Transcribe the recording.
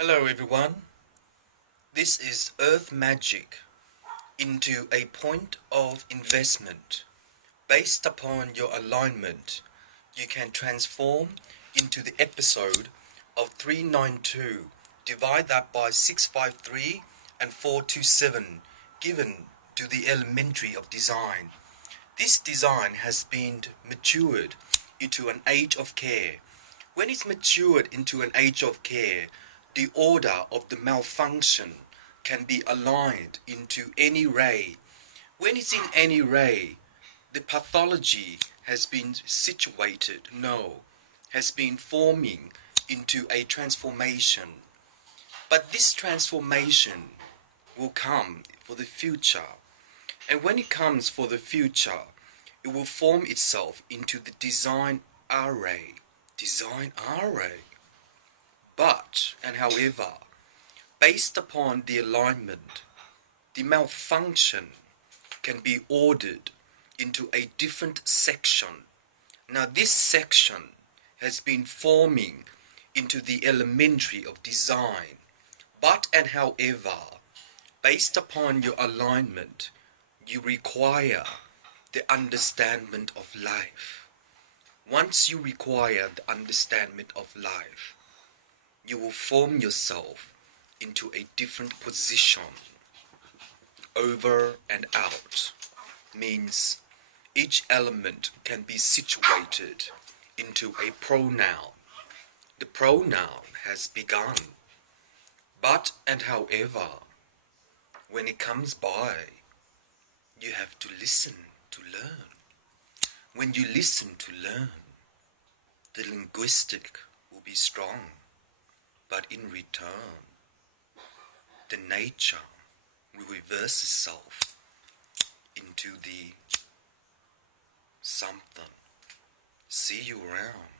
Hello everyone, this is Earth Magic into a point of investment. Based upon your alignment, you can transform into the episode of 392. Divide that by 653 and 427 given to the elementary of design. This design has been matured into an age of care. When it's matured into an age of care, the order of the malfunction can be aligned into any ray. When it's in any ray, the pathology has been has been forming into a transformation. But this transformation will come for the future. And when it comes for the future, it will form itself into the design array. Design array. But, and however, based upon the alignment, the malfunction can be ordered into a different section. Now this section has been forming into the elementary of design. But and however, based upon your alignment, you require the understanding of life. Once you require the understanding of life, you will form yourself into a different position. Over and out means each element can be situated into a pronoun. The pronoun has begun. But and however, when it comes by, you have to listen to learn. When you listen to learn, the linguistic will be strong. But in return, the nature will reverse itself into the something. See you around.